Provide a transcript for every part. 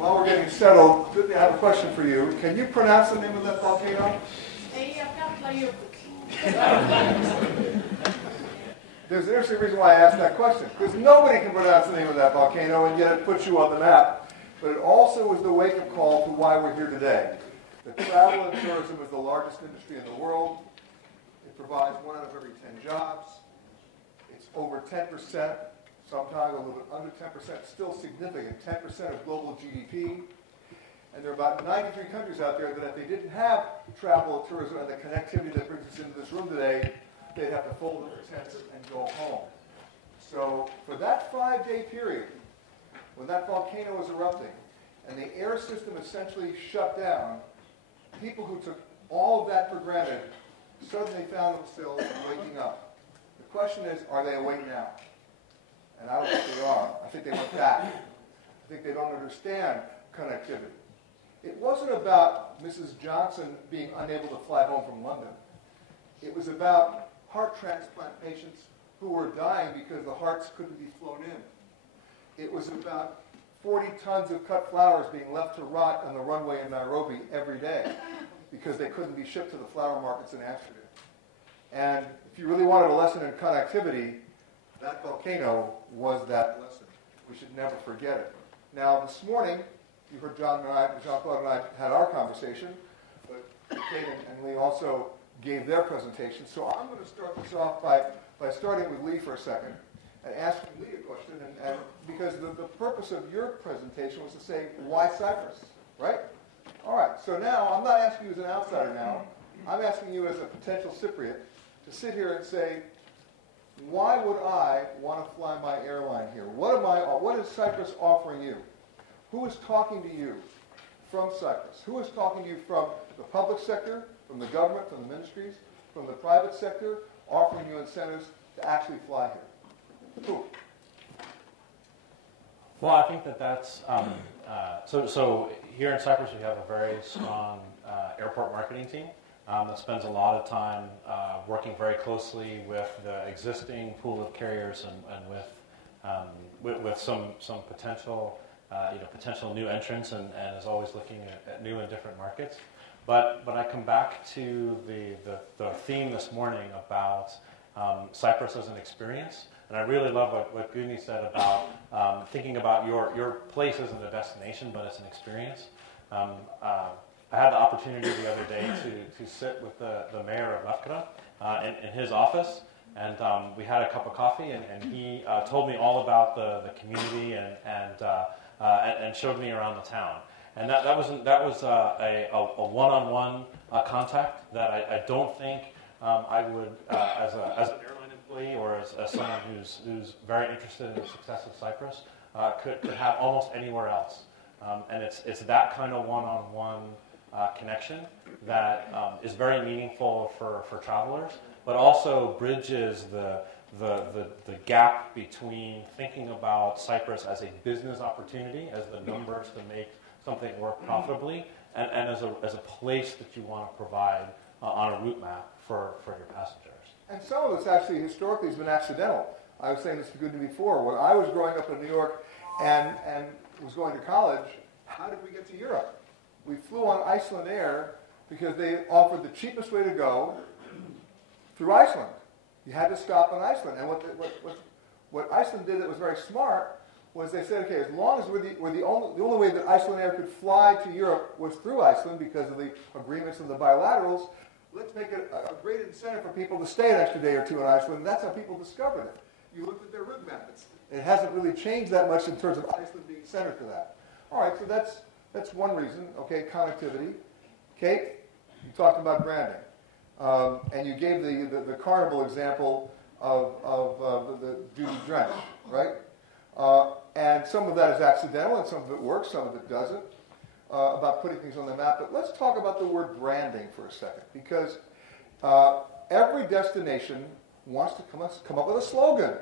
While we're getting settled, I have a question for you. Can you pronounce the name of that volcano? There's an interesting reason why I asked that question. Because nobody can pronounce the name of that volcano, and yet it puts you on the map. But it also was the wake-up call to why we're here today. The travel and tourism is the largest industry in the world. It provides 1 out of every 10 jobs. It's over 10%, sometimes a little bit under 10%, still significant, 10% of global GDP. And there are about 93 countries out there that if they didn't have travel and tourism and the connectivity that brings us into this room today, they'd have to fold up their tents and go home. So for that 5-day period, when that volcano was erupting and the air system essentially shut down, people who took all of that for granted suddenly found themselves waking up. The question is, are they awake now? And I don't think they are. I think they went back. I think they don't understand connectivity. It wasn't about Mrs. Johnson being unable to fly home from London. It was about heart transplant patients who were dying because the hearts couldn't be flown in. It was about 40 tons of cut flowers being left to rot on the runway in Nairobi every day because they couldn't be shipped to the flower markets in Amsterdam. And if you really wanted a lesson in connectivity, that volcano was that lesson. We should never forget it. Now, this morning, you heard Jean-Claude and I had our conversation, but Kate and Lee also gave their presentation. So I'm going to start this off by starting with Lee for a second and asking Lee a question. And because the purpose of your presentation was to say, why Cyprus, right? All right, so now I'm not asking you as an outsider now. I'm asking you as a potential Cypriot to sit here and say, why would I want to fly my airline here? What is Cyprus offering you? Who is talking to you from Cyprus? Who is talking to you from the public sector, from the government, from the ministries, from the private sector, offering you incentives to actually fly here? Who? Well, I think that's so here in Cyprus we have a very strong airport marketing team that spends a lot of time working very closely with the existing pool of carriers and with some potential potential new entrants and is always looking at new and different markets. But I come back to the theme this morning about Cyprus as an experience. And I really love what Gudni said about thinking about your place isn't a destination, but it's an experience. I had the opportunity the other day to sit with the mayor of Lefkada in his office, and we had a cup of coffee, and he told me all about the community and showed me around the town. And that was a one-on-one contact that I don't think I would as an airline employee or as someone who's very interested in the success of Cyprus could have almost anywhere else. And it's that kind of one-on-one connection that is very meaningful for travelers, but also bridges the gap between thinking about Cyprus as a business opportunity, as the numbers to make something work profitably, and as a place that you want to provide on a route map for your passengers. And some of this actually historically has been accidental. I was saying this to Gudni before. When I was growing up in New York and was going to college, how did we get to Europe? We flew on Iceland Air because they offered the cheapest way to go through Iceland. You had to stop in Iceland. And what Iceland did that was very smart was they said, okay, as long as the only way that Iceland Air could fly to Europe was through Iceland because of the agreements and the bilaterals, let's make it a great incentive for people to stay an extra day or two in Iceland. And that's how people discovered it. You looked at their route map. It hasn't really changed that much in terms of Iceland being centered to that. All right, so that's one reason, okay, connectivity. Kate, you talked about branding. And you gave the carnival example of the Judy Drench, right? And some of that is accidental, and some of it works, some of it doesn't, about putting things on the map. But let's talk about the word branding for a second, because every destination wants to come up with a slogan.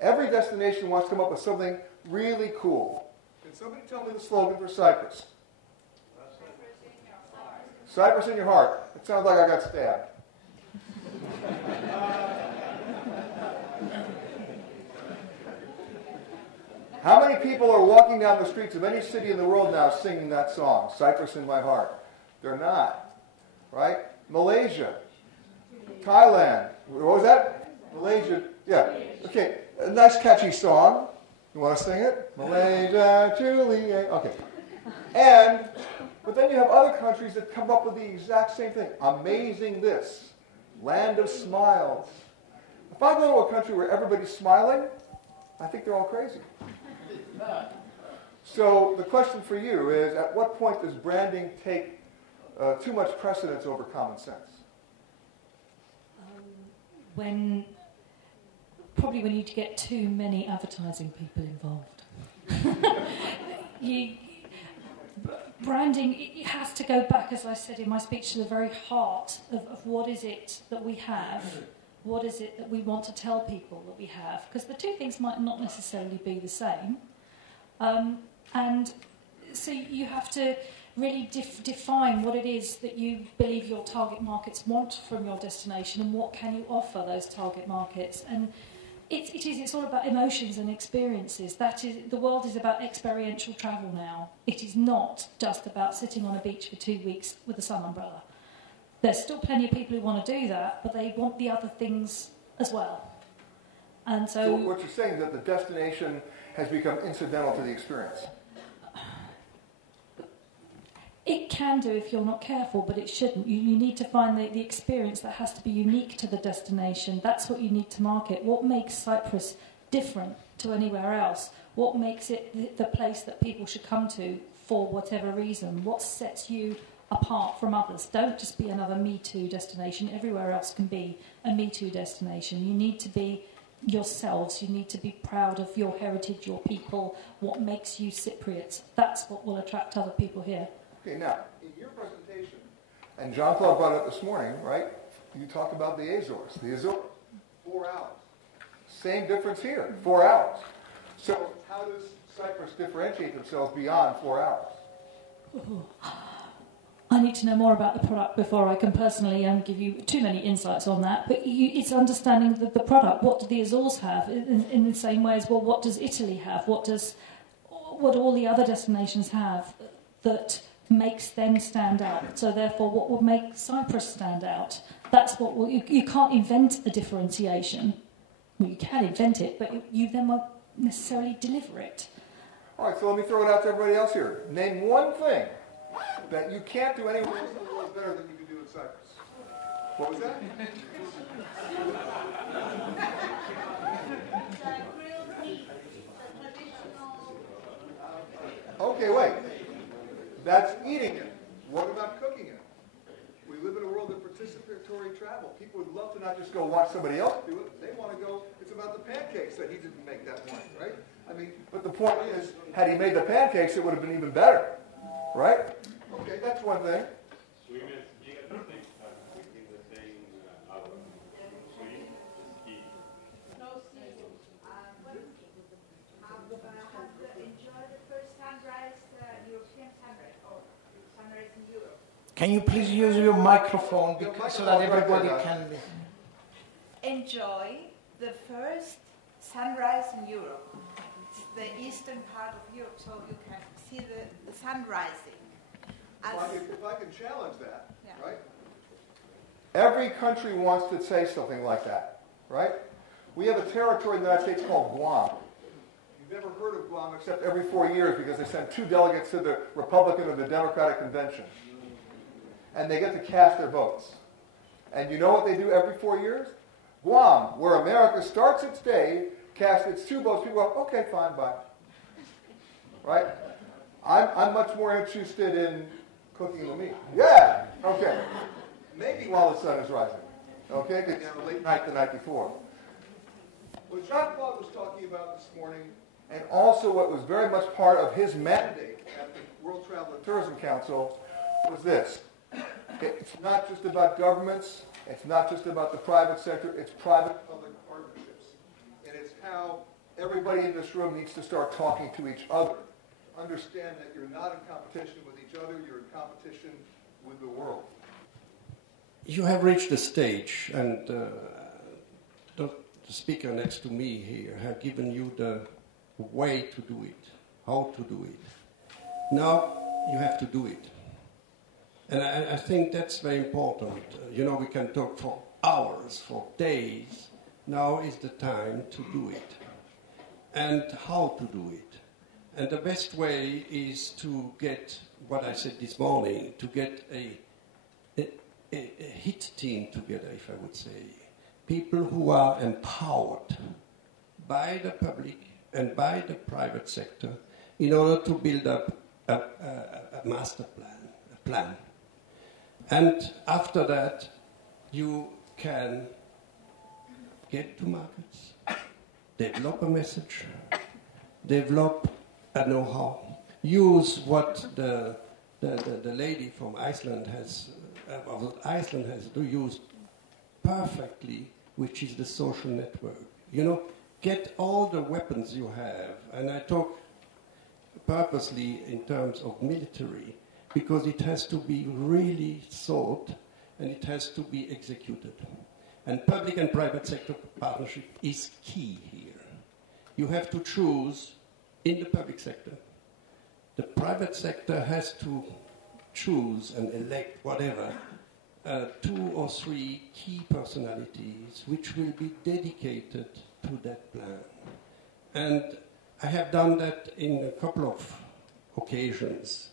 Every destination wants to come up with something really cool. Can somebody tell me the slogan for Cyprus? Cyprus in your heart. It sounds like I got stabbed. How many people are walking down the streets of any city in the world now singing that song, Cyprus in My Heart? They're not, right? Malaysia, Thailand, what was that? Malaysia, yeah. Okay, a nice catchy song. You want to sing it? Malaysia, Juliet. Okay. But then you have other countries that come up with the exact same thing. Amazing this. Land of smiles. If I go to a country where everybody's smiling, I think they're all crazy. So the question for you is, at what point does branding take too much precedence over common sense? Probably when you get too many advertising people involved. Branding, it has to go back, as I said in my speech, to the very heart of what is it that we have, what is it that we want to tell people that we have, because the two things might not necessarily be the same. And so you have to really define what it is that you believe your target markets want from your destination and what can you offer those target markets. And it's all about emotions and experiences. The world is about experiential travel now. It is not just about sitting on a beach for 2 weeks with a sun umbrella. There's still plenty of people who want to do that, but they want the other things as well. And so what you're saying is that the destination has become incidental to the experience. It can do if you're not careful, but it shouldn't. You need to find the experience that has to be unique to the destination. That's what you need to market. What makes Cyprus different to anywhere else? What makes it the place that people should come to for whatever reason? What sets you apart from others? Don't just be another Me Too destination. Everywhere else can be a Me Too destination. You need to be yourselves. You need to be proud of your heritage, your people, what makes you Cypriots. That's what will attract other people here. Okay, now, in your presentation, and Jean-Claude brought it up this morning, right? You talked about the Azores. The Azores, 4 hours. Same difference here, 4 hours. So how does Cyprus differentiate themselves beyond 4 hours? Ooh. I need to know more about the product before I can personally give you too many insights on that. But it's understanding the product. What do the Azores have? In the same way as, well, what does Italy have? What do all the other destinations have that makes them stand out? So therefore, what would make Cyprus stand out? That's what you can't invent a differentiation. Well, you can invent it, but you then won't necessarily deliver it. All right, so let me throw it out to everybody else here. Name one thing that you can't do anywhere else in the world better than you can do in Cyprus. What was that? Okay, wait. That's eating it. What about cooking it? We live in a world of participatory travel. People would love to not just go watch somebody else do it. They want to go, it's about the pancakes that he didn't make that morning, right? I mean, but the point is, had he made the pancakes, it would have been even better, right? Okay, that's one thing. Can you please use your microphone so that everybody can enjoy the first sunrise in Europe? It's the eastern part of Europe, so you can see the sun rising. If I can challenge that, yeah. Right? Every country wants to say something like that, right? We have a territory in the United States called Guam. You've never heard of Guam except every 4 years because they send 2 delegates to the Republican or the Democratic convention. And they get to cast their votes. And you know what they do every 4 years? Guam, where America starts its day, casts its 2 votes. People go, okay, fine, bye. Right? I'm much more interested in cooking the meat. Yeah, okay. Maybe while the sun is rising. Okay, because you have a late night the night before. What Jean-Claude was talking about this morning, and also what was very much part of his mandate at the World Travel and Tourism Council, was this. It's not just about governments. It's not just about the private sector. It's private-public partnerships. And it's how everybody in this room needs to start talking to each other. Understand that you're not in competition with each other. You're in competition with the world. You have reached the stage, and the speaker next to me here have given you the way to do it, how to do it. Now you have to do it. And I think that's very important. We can talk for hours, for days. Now is the time to do it. And how to do it. And the best way is to get, what I said this morning, to get a hit team together, if I would say. People who are empowered by the public and by the private sector in order to build up a master plan, a plan. And after that, you can get to markets, develop a message, develop a know-how, use what the lady from Iceland has used perfectly, which is the social network. Get all the weapons you have, and I talk purposely in terms of military, because it has to be really thought and it has to be executed. And public and private sector partnership is key here. You have to choose in the public sector. The private sector has to choose and elect whatever 2 or 3 key personalities which will be dedicated to that plan. And I have done that in a couple of occasions,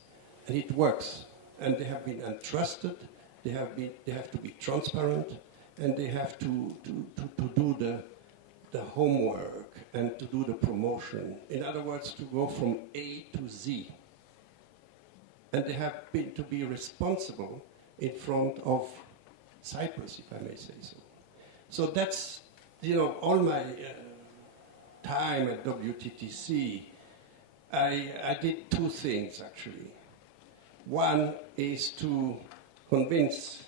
and it works. And they have been entrusted, they have to be transparent, and they have to do the homework and to do the promotion. In other words, to go from A to Z. And they have been to be responsible in front of Cyprus, if I may say so. So that's, all my time at WTTC, I did 2 things, actually. One is to convince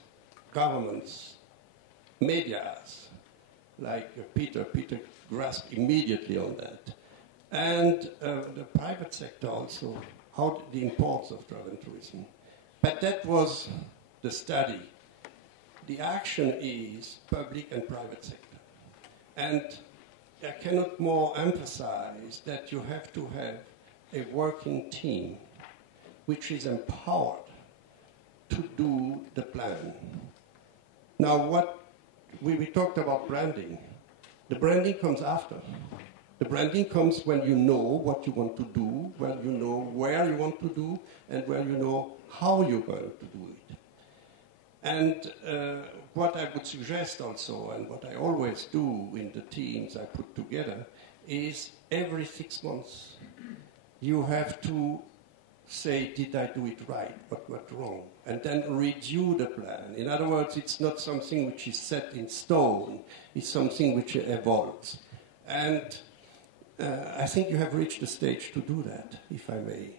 governments, medias, like Peter grasped immediately on that, and the private sector also, how the importance of travel and tourism. But that was the study. The action is public and private sector. And I cannot more emphasize that you have to have a working team which is empowered to do the plan. Now, what we talked about branding. The branding comes after. The branding comes when you know what you want to do, when you know where you want to do, and when you know how you're going to do it. And what I would suggest also, and what I always do in the teams I put together, is every 6 months you have to say, did I do it right, what went wrong? And then review the plan. In other words, it's not something which is set in stone, it's something which evolves. And I think you have reached the stage to do that, if I may.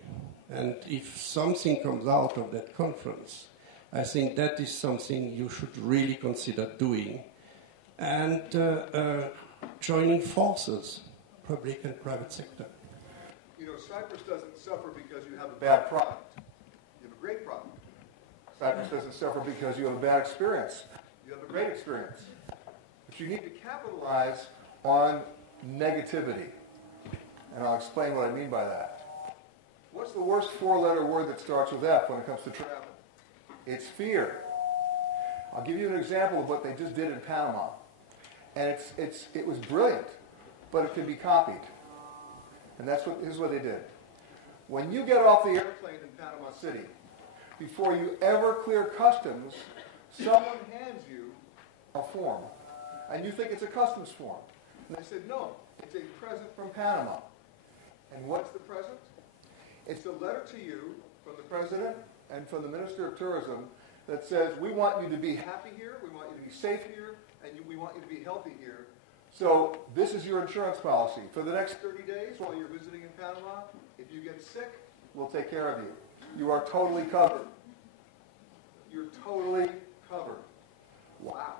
And if something comes out of that conference, I think that is something you should really consider doing. And joining forces, public and private sector. Cyprus doesn't suffer because you have a bad product. You have a great product. Cyprus doesn't suffer because you have a bad experience. You have a great experience. But you need to capitalize on negativity. And I'll explain what I mean by that. What's the worst 4-letter word that starts with F when it comes to travel? It's fear. I'll give you an example of what they just did in Panama. And it was brilliant, but it can be copied. And here's what they did. When you get off the airplane in Panama City, before you ever clear customs, someone hands you a form. And you think it's a customs form. And they said, no, it's a present from Panama. And what's the present? It's a letter to you from the president and from the Minister of Tourism that says, we want you to be happy here, we want you to be safe here, and we want you to be healthy here. So this is your insurance policy. For the next 30 days while you're visiting in Panama, if you get sick, we'll take care of you. You are totally covered. You're totally covered. Wow.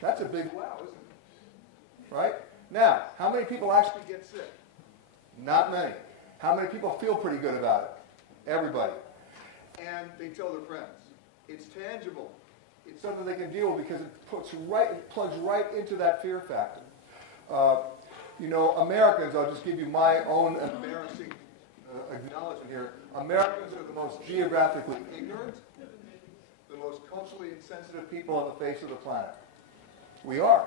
That's a big wow, isn't it? Right? Now, how many people actually get sick? Not many. How many people feel pretty good about it? Everybody. And they tell their friends. It's tangible. It's something they can deal with because it plugs right into that fear factor. You know, Americans, I'll just give you my own embarrassing acknowledgement here. Americans are the most geographically ignorant, the most culturally insensitive people on the face of the planet. We are.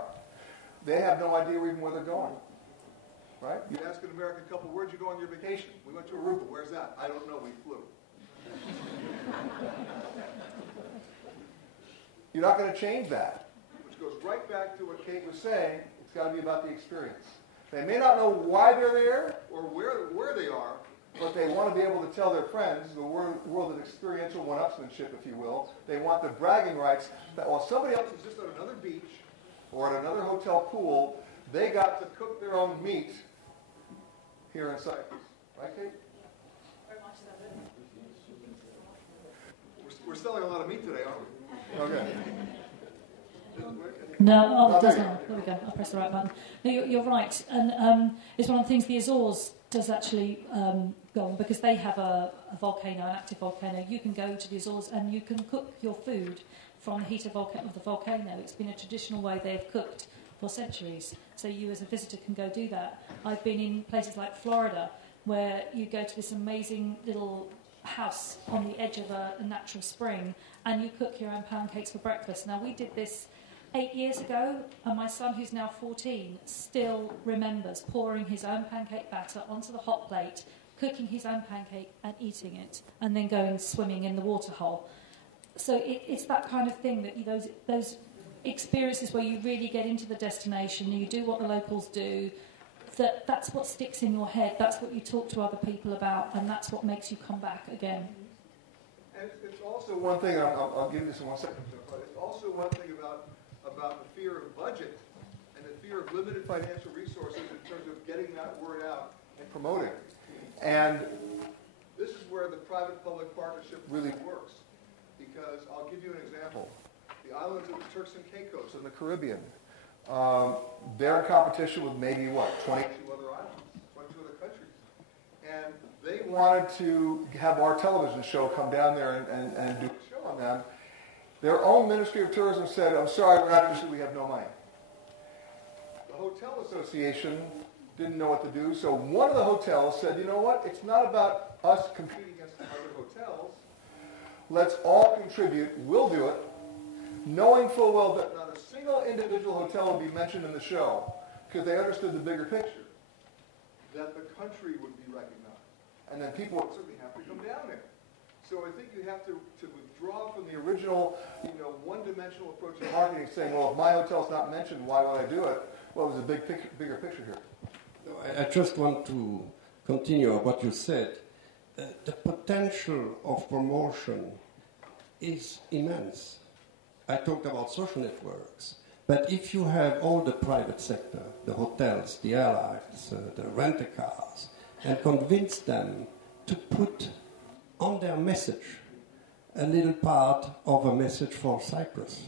They have no idea even where they're going. Right? You ask an American couple, where'd you go on your vacation? We went to Aruba. Where's that? I don't know. We flew. You're not going to change that. Which goes right back to what Kate was saying. It's got to be about the experience. They may not know why they're there or where they are, but they want to be able to tell their friends, the world of experiential one-upsmanship, if you will. They want the bragging rights that while somebody else is just at another beach or at another hotel pool, they got to cook their own meat here in Cyprus. Right, Kate? Very much so. We're selling a lot of meat today, aren't we? Okay. No, it doesn't. There we go. I'll press the right button. No, you're right. And it's one of the things the Azores does actually go on, because they have a volcano, an active volcano. You can go to the Azores and you can cook your food from the heat of the volcano. It's been a traditional way they've cooked for centuries. So you as a visitor can go do that. I've been in places like Florida where you go to this amazing little house on the edge of a natural spring and you cook your own pancakes for breakfast. Now, we did this 8 years ago, and my son, who's now 14, still remembers pouring his own pancake batter onto the hot plate, cooking his own pancake and eating it, and then going swimming in the waterhole. So it's that kind of thing, that those experiences where you really get into the destination, you do what the locals do, that's what sticks in your head, that's what you talk to other people about, and that's what makes you come back again. And it's also one thing, I'll give you this in 1 second, but it's also one thing about the fear of budget and the fear of limited financial resources in terms of getting that word out and promoting. And this is where the private-public partnership really works, because I'll give you an example. The islands of the Turks and Caicos in the Caribbean, they're in competition with maybe, 22 other islands, 22 other countries. And they wanted to have our television show come down there and do a show on them. Their own Ministry of Tourism said, I'm sorry, we're not interested, we have no money. The Hotel Association didn't know what to do, so one of the hotels said, you know what, it's not about us competing against the other hotels. Let's all contribute, we'll do it, knowing full well that not a single individual hotel would be mentioned in the show, because they understood the bigger picture, that the country would be recognized. And then people would certainly have to come down there. So I think you have to withdraw from the original, one-dimensional approach to marketing, saying, well, if my hotel's not mentioned, why would I do it? Well, there's a bigger picture here. No, I just want to continue on what you said. The potential of promotion is immense. I talked about social networks. But if you have all the private sector, the hotels, the airlines, the rent-a-cars, and convince them to put on their message a little part of a message for Cyprus.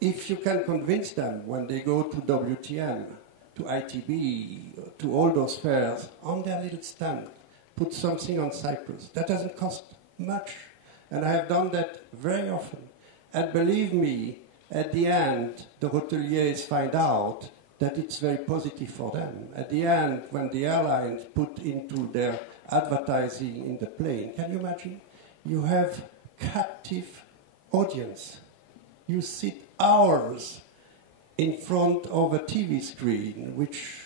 If you can convince them when they go to WTM, to ITB, to all those fairs, on their little stand, put something on Cyprus, that doesn't cost much. And I have done that very often. And believe me, at the end, the hoteliers find out that it's very positive for them. At the end, when the airlines put into their advertising in the plane, can you imagine? You have captive audience. You sit hours in front of a TV screen, which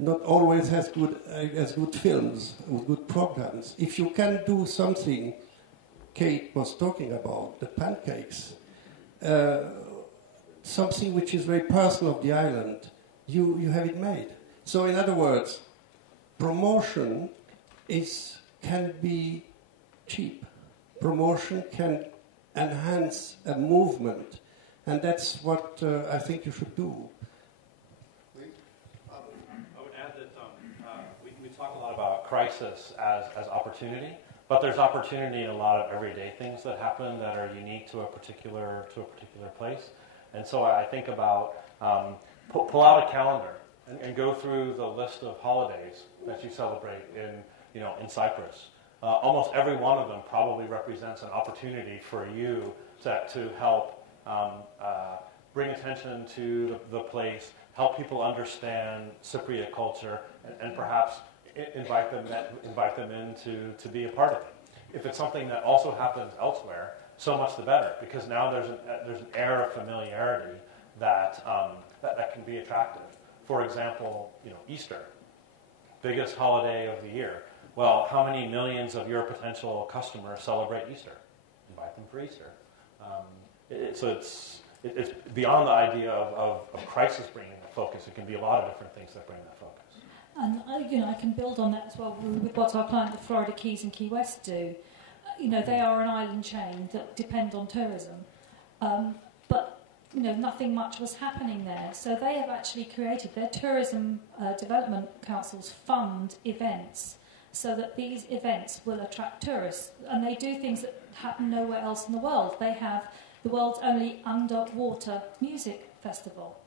not always has good films or good programs. If you can do something, Kate was talking about, the pancakes, something which is very personal of the island, you have it made. So in other words, promotion can be cheap. Promotion can enhance a movement, and that's what I think you should do. I would add that we talk a lot about crisis as opportunity, but there's opportunity in a lot of everyday things that happen that are unique to a particular place. And so I think about pull out a calendar and go through the list of holidays that you celebrate in Cyprus. Almost every one of them probably represents an opportunity for you to help bring attention to the place, help people understand Cypriot culture, and perhaps invite them in to be a part of it. If it's something that also happens elsewhere, so much the better, because now there's an air of familiarity that can be attractive. For example, Easter, biggest holiday of the year. Well, how many millions of your potential customers celebrate Easter? Invite them for Easter. So it's beyond the idea of crisis bringing the focus. It can be a lot of different things that bring that focus. And I can build on that as well with what our client, the Florida Keys and Key West, do. They are an island chain that depend on tourism, but nothing much was happening there. So they have actually created their tourism development councils fund events so that these events will attract tourists, and they do things that happen nowhere else in the world. They have the world's only underwater music festival.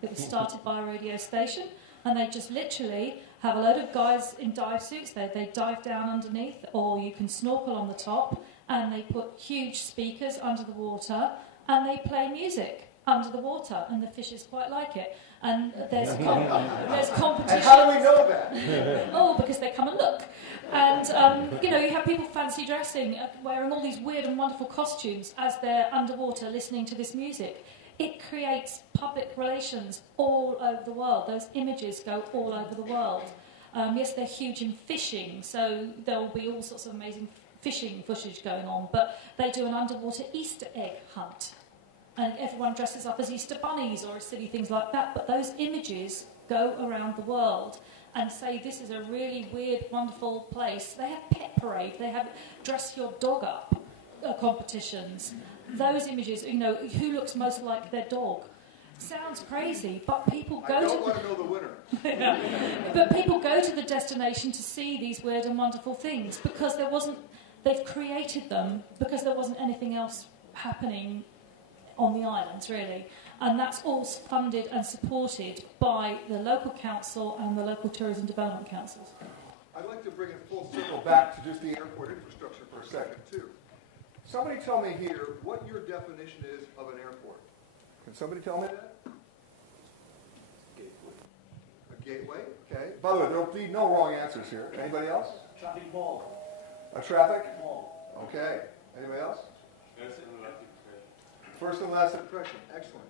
It was started by a radio station, and they just literally have a load of guys in dive suits. They dive down underneath, or you can snorkel on the top, and they put huge speakers under the water, and they play music under the water, and the fishes quite like it. And there's competition. And how do we know that? Oh, because they come and look. And, you have people fancy dressing, wearing all these weird and wonderful costumes as they're underwater listening to this music. It creates public relations all over the world. Those images go all over the world. Yes, they're huge in fishing, so there will be all sorts of amazing fishing footage going on, but they do an underwater Easter egg hunt. And everyone dresses up as Easter bunnies or silly things like that, but those images go around the world and say this is a really weird, wonderful place. They have pet parade, they have dress your dog up competitions. Those images, who looks most like their dog. Sounds crazy, but people go I don't want to know the winner. But people go to the destination to see these weird and wonderful things because they've created them because there wasn't anything else happening on the islands, really. And that's all funded and supported by the local council and the local tourism development councils. I'd like to bring it full circle back to just the airport infrastructure for a second, too. Somebody tell me here what your definition is of an airport. Can somebody tell me that? Gateway. A gateway, okay. By the way, there'll be no wrong answers here. Anybody else? Traffic mall. A traffic? Mall. Okay. Anybody else? First and last impression. First and last impression. Excellent.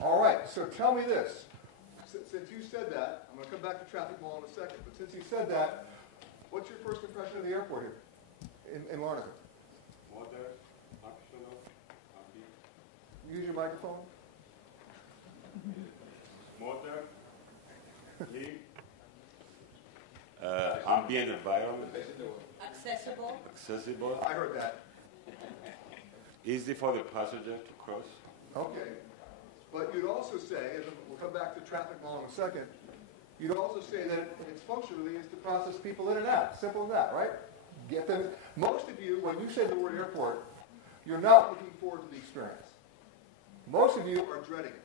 All right, so tell me this. Since you said that, I'm going to come back to traffic mall in a second, but since you said that, what's your first impression of the airport here in Larnaca? Modern, functional, happy. Use your microphone. Modern, clean, ambient environment, accessible, I heard that. easy for the passenger to cross. Okay. But you'd also say, and we'll come back to traffic mall in a second, you'd also say that its functionally is to process people in and out. Simple as that, right? Get them. Most of you, when you say the word airport, you're not looking forward to the experience. Most of you are dreading it.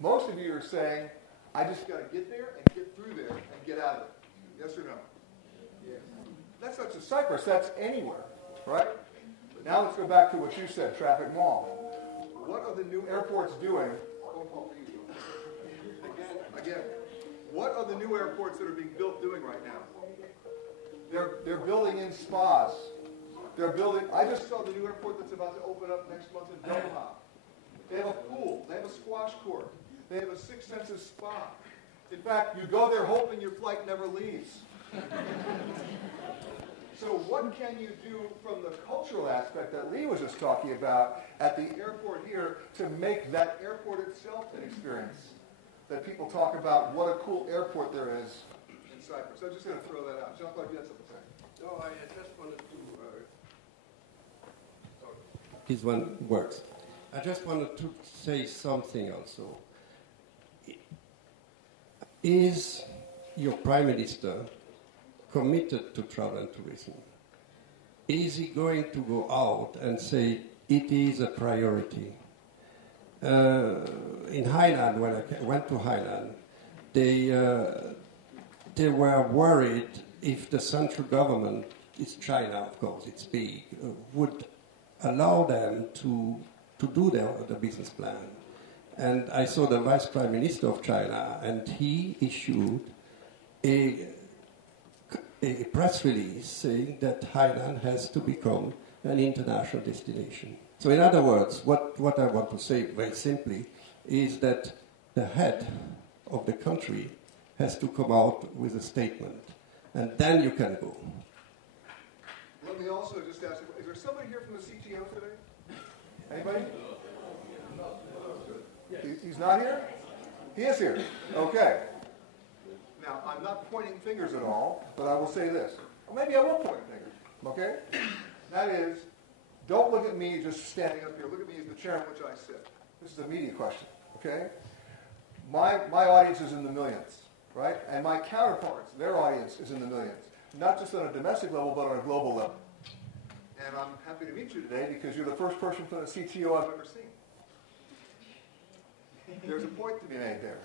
Most of you are saying, I just got to get there and get through there and get out of it. Yes or no? Yes. That's not just Cyprus, that's anywhere, right? But now let's go back to what you said, traffic mall. What are the new airports doing? Again, what are the new airports that are being built doing right now? They're building in spas. They're building. I just saw the new airport that's about to open up next month in Doha. They have a pool. They have a squash court. They have a Six Senses spa. In fact, you go there hoping your flight never leaves. So what can you do from the cultural aspect that Lee was just talking about at the airport here to make that airport itself an experience? That people talk about what a cool airport there is in Cyprus. I'm just going to throw that out. Jean-Claude, you had something to say? No, I just wanted to... This one works. I just wanted to say something also. Is your Prime Minister committed to travel and tourism? Is he going to go out and say it is a priority? In Highland, when I went to Highland, they were worried if the central government, it's China of course, it's big, would allow them to do the business plan. And I saw the Vice Prime Minister of China, and he issued a press release saying that Hainan has to become an international destination. So in other words, what I want to say very simply is that the head of the country has to come out with a statement, and then you can go. Let me also just ask, is there somebody here from the CTO today? Anybody? He's not here? He is here. Okay. Now, I'm not pointing fingers at all, but I will say this. Or maybe I will point fingers. Okay? That is, don't look at me just standing up here. Look at me as the chair in which I sit. This is a media question. Okay? My audience is in the millions, right? And my counterparts, their audience is in the millions. Not just on a domestic level, but on a global level. And I'm happy to meet you today because you're the first person from the CTO I've ever seen. There's a point to be made there.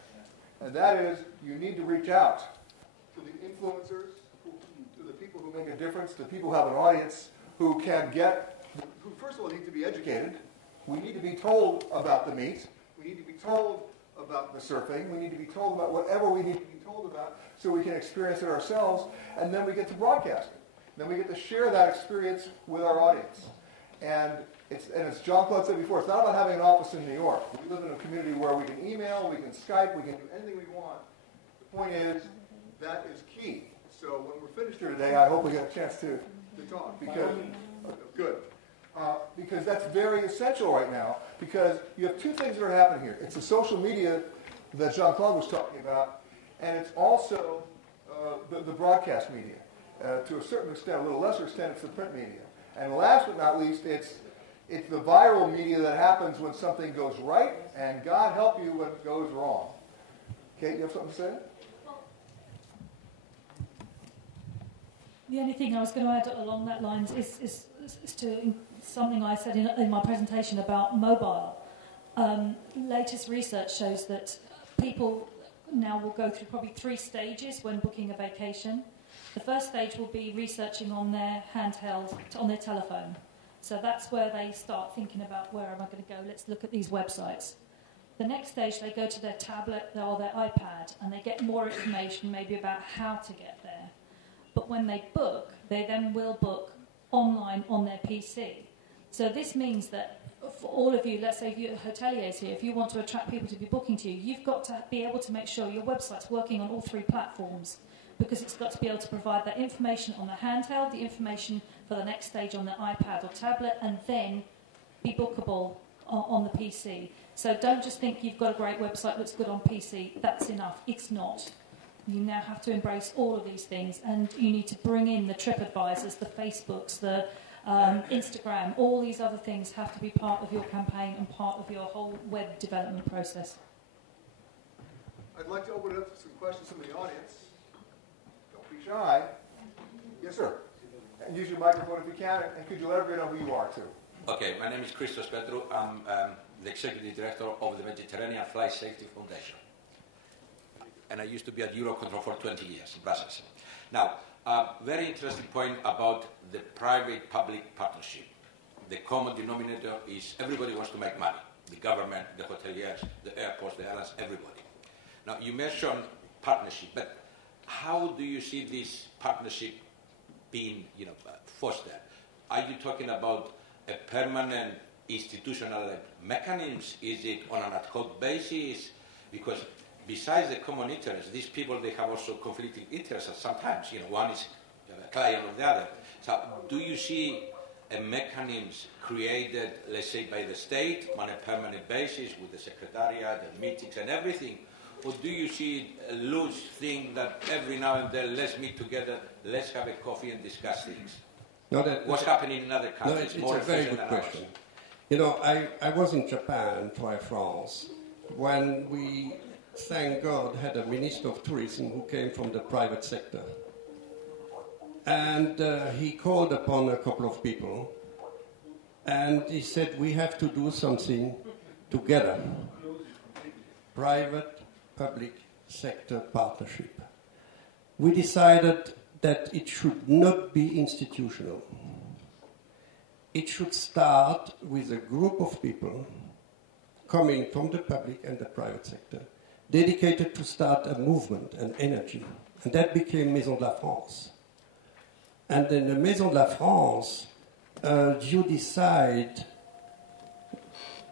And that is, you need to reach out to the influencers, to the people who make a difference, to people who have an audience, who first of all need to be educated. We need to be told about the meat. We need to be told about the surfing. We need to be told about whatever we need to be told about so we can experience it ourselves, and then we get to broadcast it. Then we get to share that experience with our audience. And as Jean-Claude said before, it's not about having an office in New York. We live in a community where we can email, we can Skype, we can do anything we want. The point is, that is key. So when we're finished here today, I hope we get a chance to talk. Because that's very essential right now, because you have two things that are happening here. It's the social media that Jean-Claude was talking about, and it's also the broadcast media. To a certain extent, a little lesser extent, it's the print media. And last but not least, it's the viral media that happens when something goes right, and God help you when it goes wrong. Kate, you have something to say? The only thing I was going to add along that lines is to something I said in my presentation about mobile. Latest research shows that people now will go through probably 3 stages when booking a vacation. The first stage will be researching on their handheld, on their telephone. So that's where they start thinking about, where am I going to go? Let's look at these websites. The next stage, they go to their tablet or their iPad, and they get more information maybe about how to get there. But when they book, they then will book online on their PC. So this means that for all of you, let's say if you're hoteliers here, if you want to attract people to be booking to you, you've got to be able to make sure your website's working on all 3 platforms, because it's got to be able to provide that information on the handheld, the information for the next stage on the iPad or tablet, and then be bookable on the PC. So don't just think you've got a great website, looks good on PC, that's enough. It's not. You now have to embrace all of these things, and you need to bring in the TripAdvisors, the Facebooks, the Instagram. All these other things have to be part of your campaign and part of your whole web development process. I'd like to open it up to some questions from the audience. Don't be shy. Yes, sir. And use your microphone if you can, and could you let everybody know who you are, too? Okay, my name is Christos Petru. I'm the Executive Director of the Mediterranean Flight Safety Foundation. And I used to be at Eurocontrol for 20 years in Brussels. Now, very interesting point about the private-public partnership. The common denominator is everybody wants to make money. The government, the hoteliers, the airports, the airlines, everybody. Now, you mentioned partnership, but how do you see this partnership being, fostered? Are you talking about a permanent institutional mechanism? Is it on an ad hoc basis? Because besides the common interest, these people, they have also conflicting interests sometimes. One is a client of the other. So do you see a mechanism created, let's say, by the state on a permanent basis with the secretariat, the meetings and everything? Or do you see a loose thing that every now and then, let's meet together, let's have a coffee and discuss things? What's happening in other countries? No, it's a very good question. I was in Japan, Troy, France, when we, thank God, had a minister of tourism who came from the private sector. And he called upon a couple of people, and he said, we have to do something together. Private-public sector partnership. We decided that it should not be institutional. It should start with a group of people coming from the public and the private sector, dedicated to start a movement and energy. And that became Maison de la France. And in the Maison de la France, you decide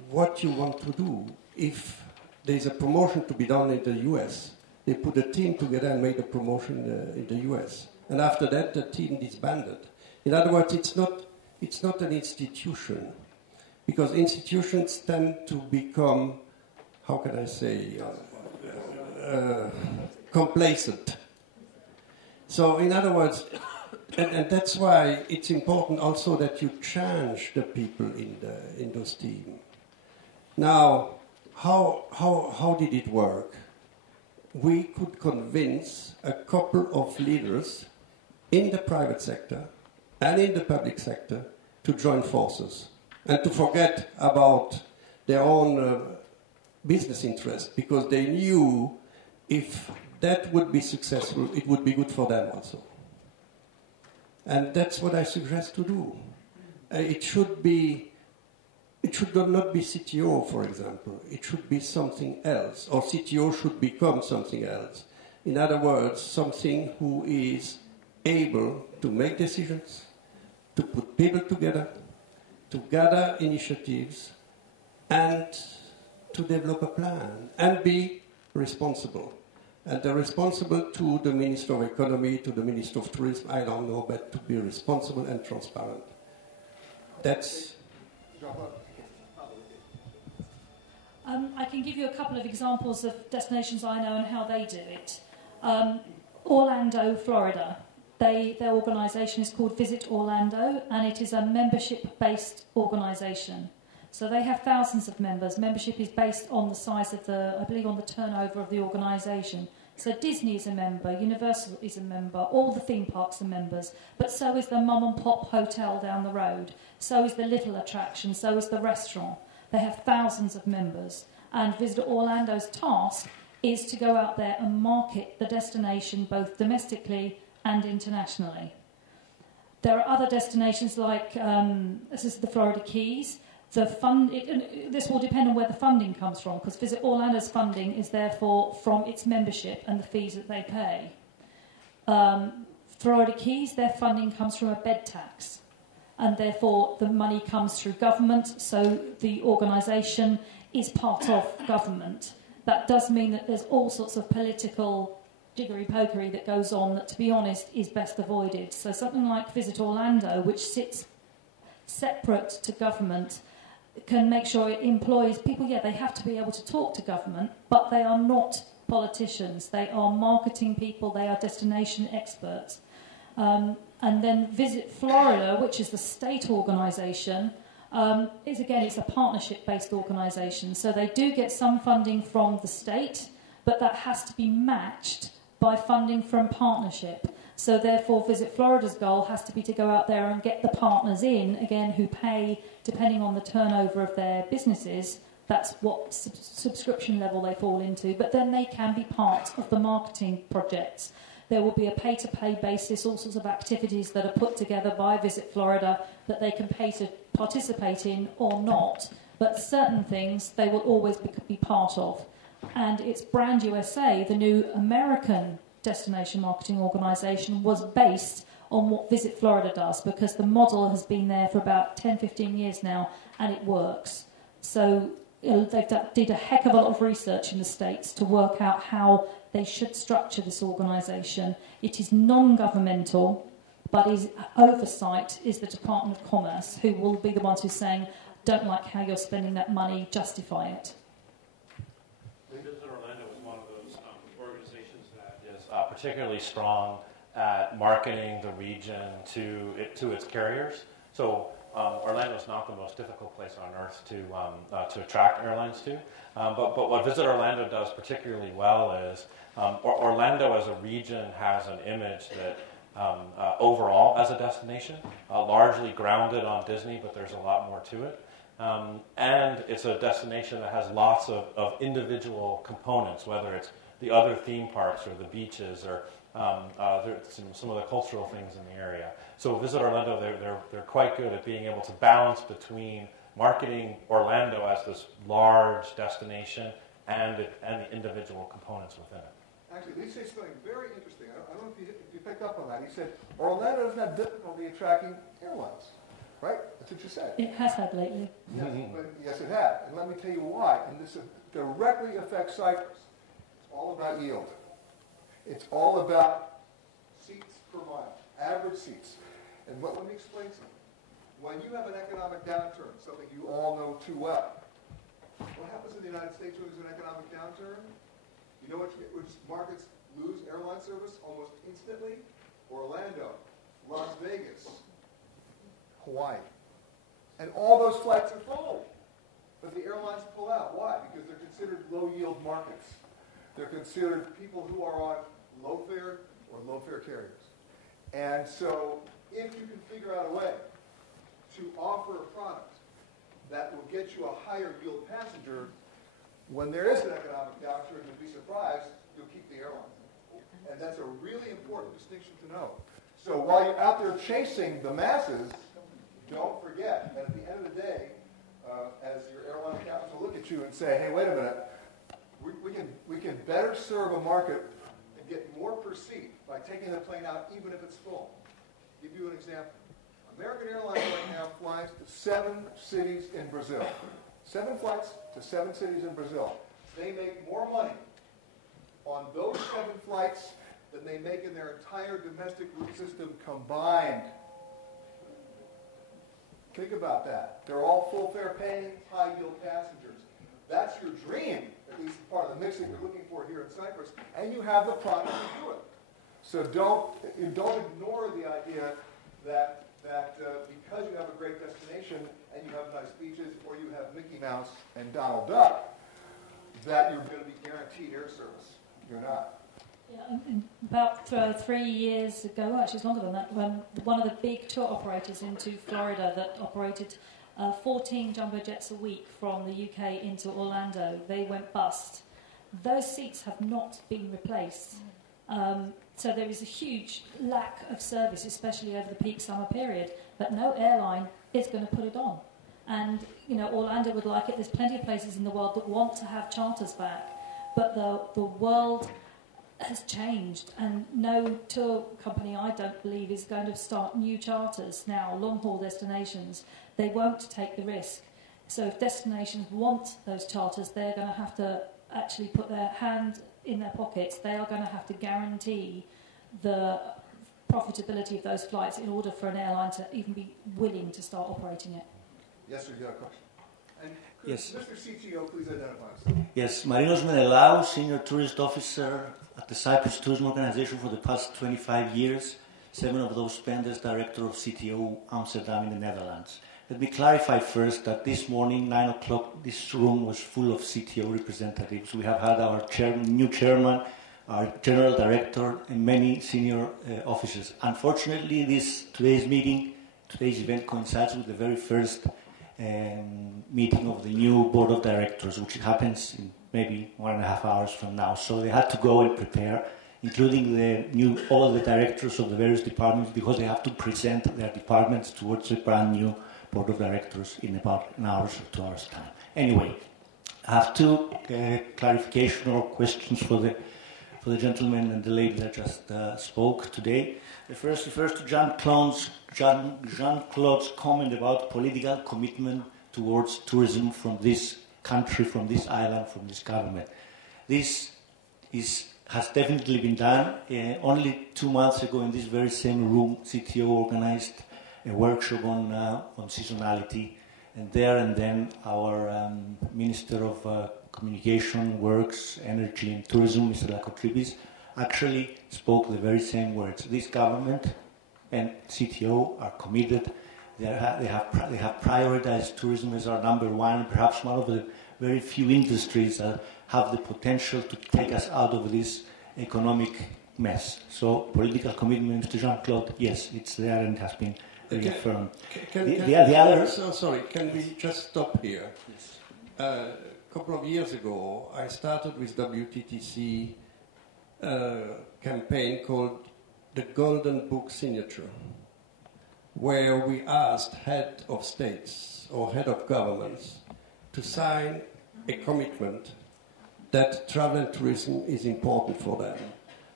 what you want to do. If there's a promotion to be done in the US, they put a team together and made a promotion in the US. And after that, the team disbanded. In other words, it's not an institution, because institutions tend to become, how can I say, complacent. So in other words, and that's why it's important also that you change the people in those teams. Now, how did it work? We could convince a couple of leaders in the private sector and in the public sector to join forces and to forget about their own business interests, because they knew if that would be successful, it would be good for them also. And that's what I suggest to do. It should not be CTO, for example. It should be something else, or CTO should become something else. In other words, something who is able to make decisions, to put people together, to gather initiatives, and to develop a plan, and be responsible. And they're responsible to the Minister of Economy, to the Minister of Tourism, I don't know, but to be responsible and transparent. That's... I can give you a couple of examples of destinations I know and how they do it. Orlando, Florida. Their organisation is called Visit Orlando, and it is a membership-based organisation. So they have thousands of members. Membership is based on the size of I believe on the turnover of the organisation. So Disney is a member, Universal is a member, all the theme parks are members, but so is the mum and pop hotel down the road, so is the little attraction, so is the restaurant. They have thousands of members, and Visit Orlando's task is to go out there and market the destination both domestically and internationally. There are other destinations like, this is the Florida Keys. This will depend on where the funding comes from, because Visit Orlando's funding is therefore from its membership and the fees that they pay. Florida Keys, their funding comes from a bed tax, and therefore the money comes through government, so the organisation is part of government. That does mean that there's all sorts of political jiggery-pokery that goes on that, to be honest, is best avoided. So something like Visit Orlando, which sits separate to government, can make sure it employs people. Yeah, they have to be able to talk to government, but they are not politicians. They are marketing people. They are destination experts. And then Visit Florida, which is the state organisation, it's a partnership-based organisation. So they do get some funding from the state, but that has to be matched by funding from partnership. So therefore, Visit Florida's goal has to be to go out there and get the partners in, again, who pay, depending on the turnover of their businesses, that's what subscription level they fall into, but then they can be part of the marketing projects. There will be a pay-to-pay basis, all sorts of activities that are put together by Visit Florida that they can pay to participate in or not, but certain things they will always be part of. And it's Brand USA, the new American destination marketing organisation, was based on what Visit Florida does, because the model has been there for about 10-15 years now and it works. So they did a heck of a lot of research in the States to work out how they should structure this organisation. It is non-governmental, but oversight is the Department of Commerce, who will be the ones who are saying, don't like how you're spending that money, justify it. Particularly strong at marketing the region to its carriers. So Orlando is not the most difficult place on earth to attract airlines to. But what Visit Orlando does particularly well is Orlando as a region has an image that overall as a destination, largely grounded on Disney, but there's a lot more to it. And it's a destination that has lots of individual components, whether it's the other theme parks or the beaches or some of the cultural things in the area. So Visit Orlando, they're quite good at being able to balance between marketing Orlando as this large destination and the individual components within it. Actually, Lee said something very interesting. I don't know if you picked up on that. He said, Orlando doesn't have difficulty attracting airlines, right? That's what you said. It has had lately. Yes, but yes, it has. And let me tell you why. And this directly affects Cyprus. It's all about yield. It's all about seats per mile, average seats. And let me explain something. When you have an economic downturn, something you all know too well, what happens in the United States when there's an economic downturn? You know which markets lose airline service almost instantly? Orlando, Las Vegas, Hawaii. And all those flights are full. But the airlines pull out. Why? Because they're considered low-yield markets. They're considered people who are on low-fare or low-fare carriers. And so if you can figure out a way to offer a product that will get you a higher yield passenger, when there is an economic downturn, you'll be surprised, you'll keep the airline. And that's a really important distinction to know. So while you're out there chasing the masses, don't forget that at the end of the day, as your airline accountants will look at you and say, hey, wait a minute, we can better serve a market and get more per seat by taking the plane out even if it's full. I'll give you an example. American Airlines right now flies to 7 cities in Brazil. 7 flights to 7 cities in Brazil. They make more money on those 7 flights than they make in their entire domestic route system combined. Think about that. They're all full fare paying, high yield passengers. That's your dream, at least part of the mix that you're looking for here in Cyprus, and you have the product to do it. So don't ignore the idea that because you have a great destination and you have nice beaches or you have Mickey Mouse and Donald Duck, that you're going to be guaranteed air service. You're not. Yeah, about 3 years ago, actually it's longer than that, when one of the big tour operators into Florida that operated 14 jumbo jets a week from the UK into Orlando, they went bust. Those seats have not been replaced. So there is a huge lack of service, especially over the peak summer period, but no airline is going to put it on. And, you know, Orlando would like it. There's plenty of places in the world that want to have charters back, but the world has changed, and no tour company, I don't believe, is going to start new charters now, long-haul destinations. They won't take the risk. So if destinations want those charters, they're going to have to actually put their hand in their pockets. They are going to have to guarantee the profitability of those flights in order for an airline to even be willing to start operating it. Yes, sir, you have a question. And could Yes. Mr. CTO, please identify himself. Yes, Marinos Menelaou, Senior Tourist Officer at the Cyprus Tourism Organization for the past 25 years, 7 of those spent as Director of CTO Amsterdam in the Netherlands. Let me clarify first that this morning, 9 o'clock, this room was full of CTO representatives. We have had our new chairman, our general director, and many senior officers. Unfortunately, today's event coincides with the very first meeting of the new board of directors, which happens in maybe 1.5 hours from now. So they had to go and prepare, including all the directors of the various departments, because they have to present their departments towards a brand new board of directors in about an hour or 2 hours' time. Anyway, I have 2 clarification or questions for the gentleman and the lady that just spoke today. The first refers to Jean-Claude's comment about political commitment towards tourism from this country, from this island, from this government. This has definitely been done. Only 2 months ago in this very same room, CTO organized a workshop on seasonality, and then our Minister of Communication, Works, Energy and Tourism, Mr. Lakotribis, actually spoke the very same words. This government and CTO are committed. They have prioritized tourism as our number one, perhaps one of the very few industries that have the potential to take us out of this economic mess. So political commitment, Mr. Jean-Claude, yes, it's there and has been reaffirmed. Sorry, can we just stop here? Yes. A couple of years ago, I started with WTTC campaign called the Golden Book Signature. where we asked head of states or head of governments to sign a commitment that travel and tourism is important for them.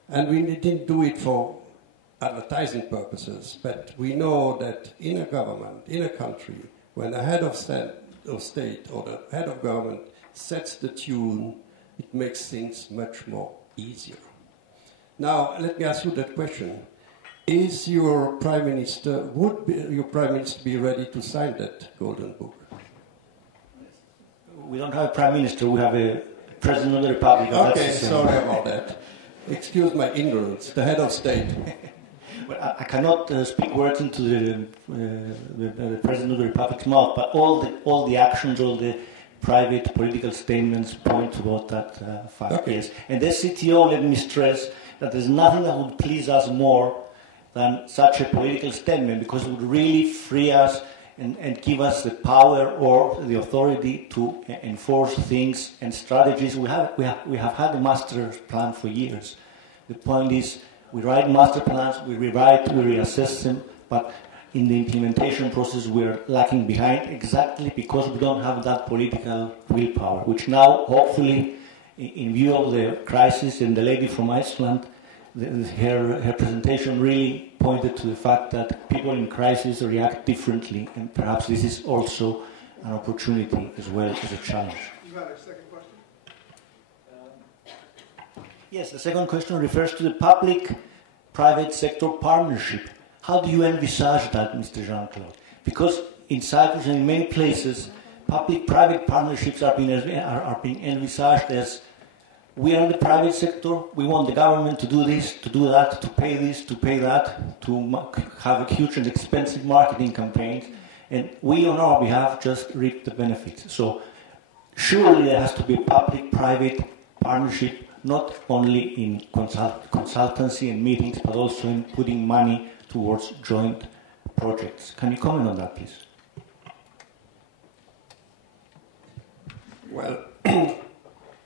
And we didn't do it for advertising purposes, but we know that in a government, in a country, when the head of state or the head of government sets the tune, it makes things much more easier. Now, let me ask you that question. Is your Prime Minister, your Prime Minister be ready to sign that Golden Book? We don't have a Prime Minister, we have a President of the Republic. Okay, sorry about that. Excuse my ignorance, the head of state. Well, I cannot speak words into the President of the Republic's mouth, but all the actions, all the private political statements point toward that fact. Okay. Yes. And as CTO, let me stress that there's nothing that would please us more than such a political statement, because it would really free us and give us the power or the authority to enforce things and strategies. We have had a master plan for years. The point is, we write master plans, we rewrite, we reassess them, but in the implementation process we're lacking behind exactly because we don't have that political willpower, which now, hopefully, in view of the crisis, and the lady from Iceland, her presentation really pointed to the fact that people in crisis react differently, and perhaps this is also an opportunity as well as a challenge. You had a second question? Yes, the second question refers to the public-private sector partnership. How do you envisage that, Mr. Jean-Claude? Because in Cyprus and in many places, public-private partnerships are being envisaged as we are in the private sector, we want the government to do this, to do that, to pay this, to pay that, to have a huge and expensive marketing campaigns, and we on our behalf just reap the benefits. So surely there has to be a public-private partnership, not only in consultancy and meetings, but also in putting money towards joint projects. Can you comment on that, please? Well,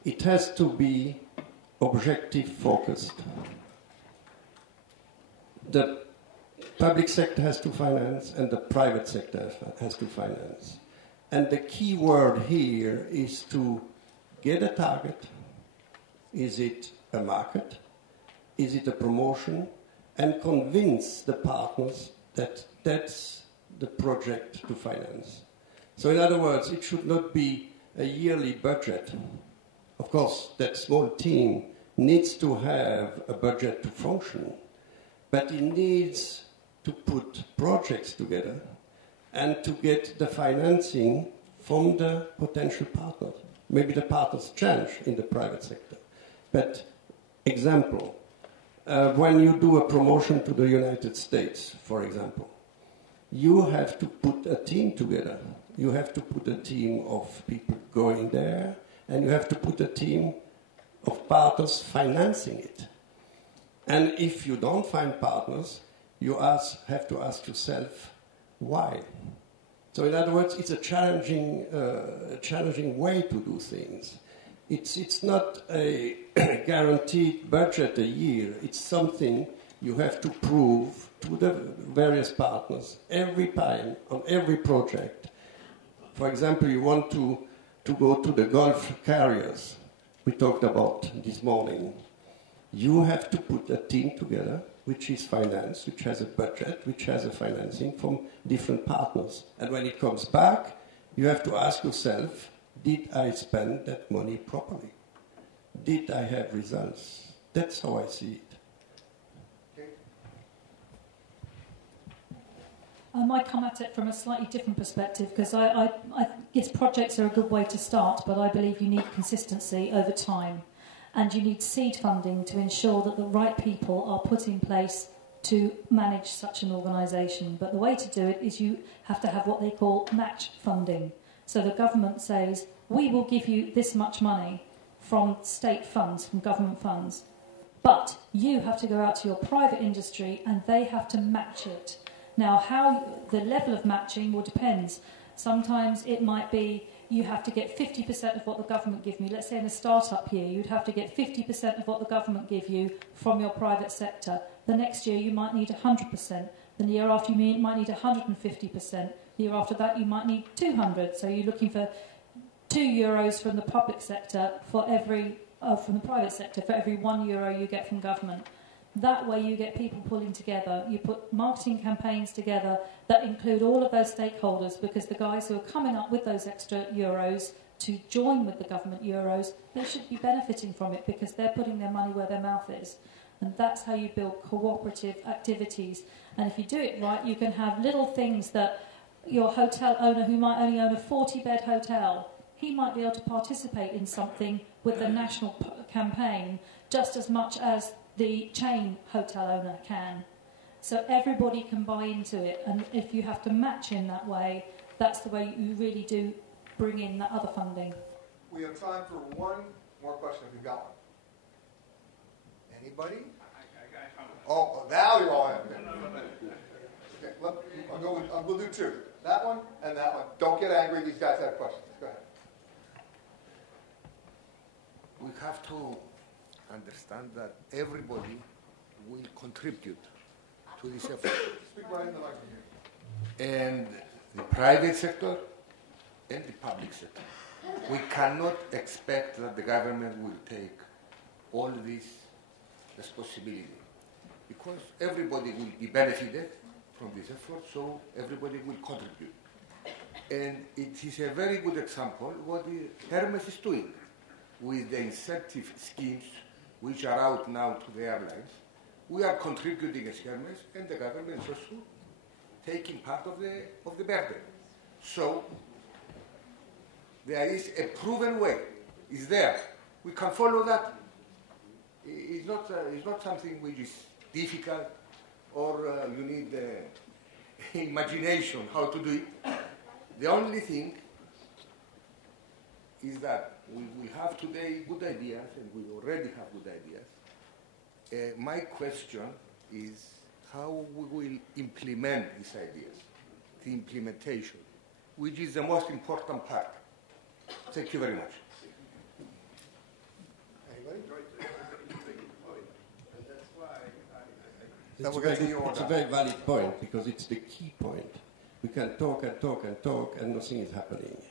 it has to be objective focused. The public sector has to finance and the private sector has to finance. And the key word here is to get a target. Is it a market? Is it a promotion? And convince the partners that that's the project to finance. So in other words, it should not be a yearly budget. Of course, that small team needs to have a budget to function, but it needs to put projects together and to get the financing from the potential partners. Maybe the partners change in the private sector. But example, when you do a promotion to the United States, for example, you have to put a team together. You have to put a team of people going there, and you have to put a team of partners financing it. And if you don't find partners, you have to ask yourself, why? So in other words, it's a challenging way to do things. It's not a guaranteed budget a year. It's something you have to prove to the various partners every time on every project. For example, you want to go to the Gulf carriers we talked about this morning. You have to put a team together which is financed, which has a budget, which has a financing from different partners. And when it comes back, you have to ask yourself, did I spend that money properly? Did I have results? That's how I see it. I might come at it from a slightly different perspective, because I guess projects are a good way to start, but I believe you need consistency over time, and you need seed funding to ensure that the right people are put in place to manage such an organisation. But the way to do it is you have to have what they call match funding. So the government says, we will give you this much money from state funds, from government funds, but you have to go out to your private industry and they have to match it. Now, how the level of matching will depend. Sometimes it might be you have to get 50% of what the government give you. Let's say in a startup here, you'd have to get 50% of what the government give you from your private sector. The next year you might need 100%. Then the year after you might need 150%. The year after that you might need 200. So you're looking for €2 from the public sector for every from the private sector for every €1 you get from government. That way you get people pulling together. You put marketing campaigns together that include all of those stakeholders, because the guys who are coming up with those extra euros to join with the government euros, they should be benefiting from it because they're putting their money where their mouth is. And that's how you build cooperative activities. And if you do it right, you can have little things that your hotel owner, who might only own a 40-bed hotel, he might be able to participate in something with the national campaign just as much as the chain hotel owner can. So everybody can buy into it, and if you have to match in that way, that's the way you really do bring in that other funding. We have time for one more question if you've got one. Anybody? Oh, now you're all in. Okay, we'll do two. That one and that one. Don't get angry. These guys have questions. Go ahead. We have to understand that everybody will contribute to this effort. Speak right in the microphone. And the private sector and the public sector. We cannot expect that the government will take all this responsibility, because everybody will be benefited from this effort, so everybody will contribute. And it is a very good example what Hermes is doing with the incentive schemes which are out now to the airlines. We are contributing as Hermes, and the government is also taking part of the burden. So there is a proven way. It's there. We can follow that. It's not something which is difficult, or you need imagination how to do it. The only thing is that we have today good ideas, and we already have good ideas. My question is how we will implement these ideas, the implementation, which is the most important part. Thank you very much. It's a very valid point, because it's the key point. We can talk and talk and talk, and nothing is happening.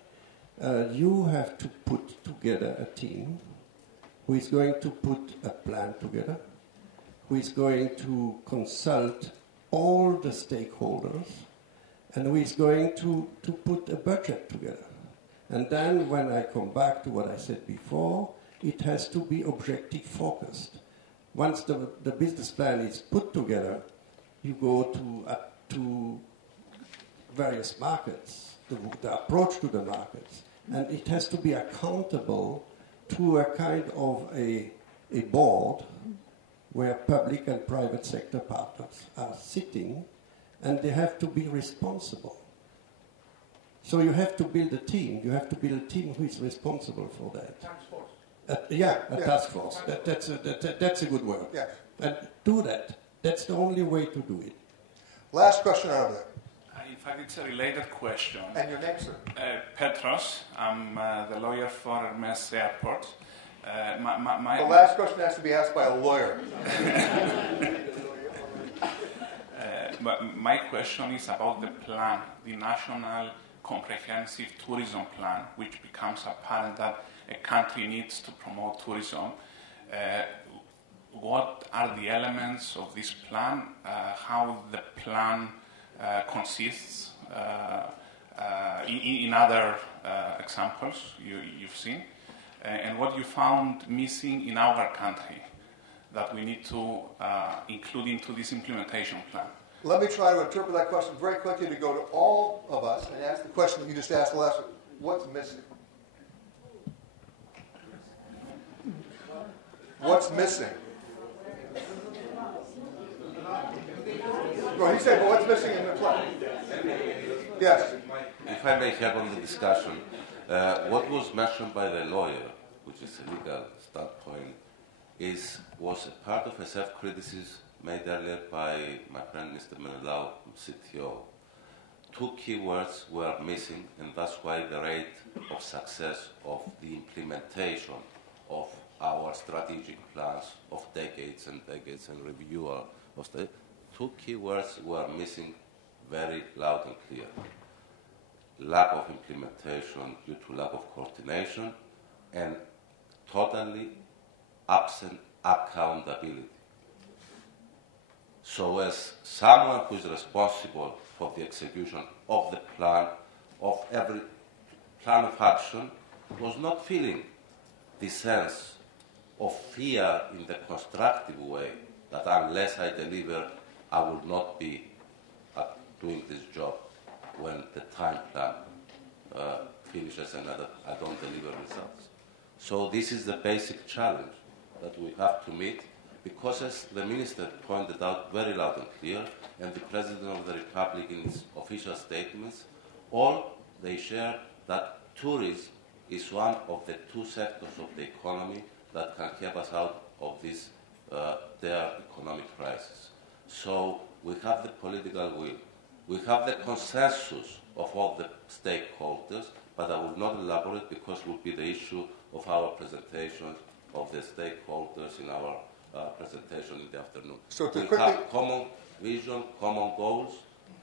You have to put together a team who is going to put a plan together, who is going to consult all the stakeholders, and who is going to put a budget together. And then when I come back to what I said before, it has to be objective focused. Once the business plan is put together, you go to various markets, the approach to the markets, and it has to be accountable to a kind of a board where public and private sector partners are sitting, and they have to be responsible. So you have to build a team. You have to build a team who is responsible for that. Task force. Task force. That's a good word. Yeah. And do that. That's the only way to do it. Last question out of there. In fact, it's a related question. And your name, sir? Petros. I'm the lawyer for Hermes Airport. The last question has to be asked by a lawyer. My question is about the plan, the National Comprehensive Tourism Plan, which becomes apparent that a country needs to promote tourism. What are the elements of this plan? How the plan consists in other examples you've seen? And what you found missing in our country that we need to include into this implementation plan? Let me try to interpret that question very quickly to go to all of us and ask the question that you just asked the last one. What's missing? What's missing? Well, he said, well, what's missing in the plan? Yes. If I may help on the discussion, what was mentioned by the lawyer, which is a legal standpoint, was a part of a self-criticism made earlier by my friend Mr. Menelau, CTO. Two key words were missing, and that's why the rate of success of the implementation of our strategic plans of decades and decades and review of two key words were missing very loud and clear. Lack of implementation due to lack of coordination and totally absent accountability. So as someone who is responsible for the execution of the plan, of every plan of action, was not feeling the sense of fear in the constructive way that unless I deliver, I will not be doing this job when the time plan finishes and I don't deliver results. So this is the basic challenge that we have to meet, because as the Minister pointed out very loud and clear, and the President of the Republic in his official statements, all they share that tourism is one of the two sectors of the economy that can help us out of this, their economic crisis. So we have the political will. We have the consensus of all the stakeholders, but I will not elaborate because it will be the issue of our presentation of the stakeholders in our presentation in the afternoon. So to we have common vision, common goals,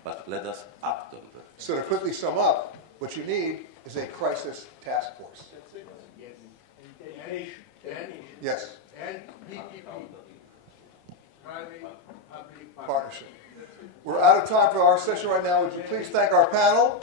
but let us act on them. So to quickly sum up, what you need is a crisis task force. Yes. And PPP. Private-public Partnership. We're out of time for our session right now. Would you please thank our panel?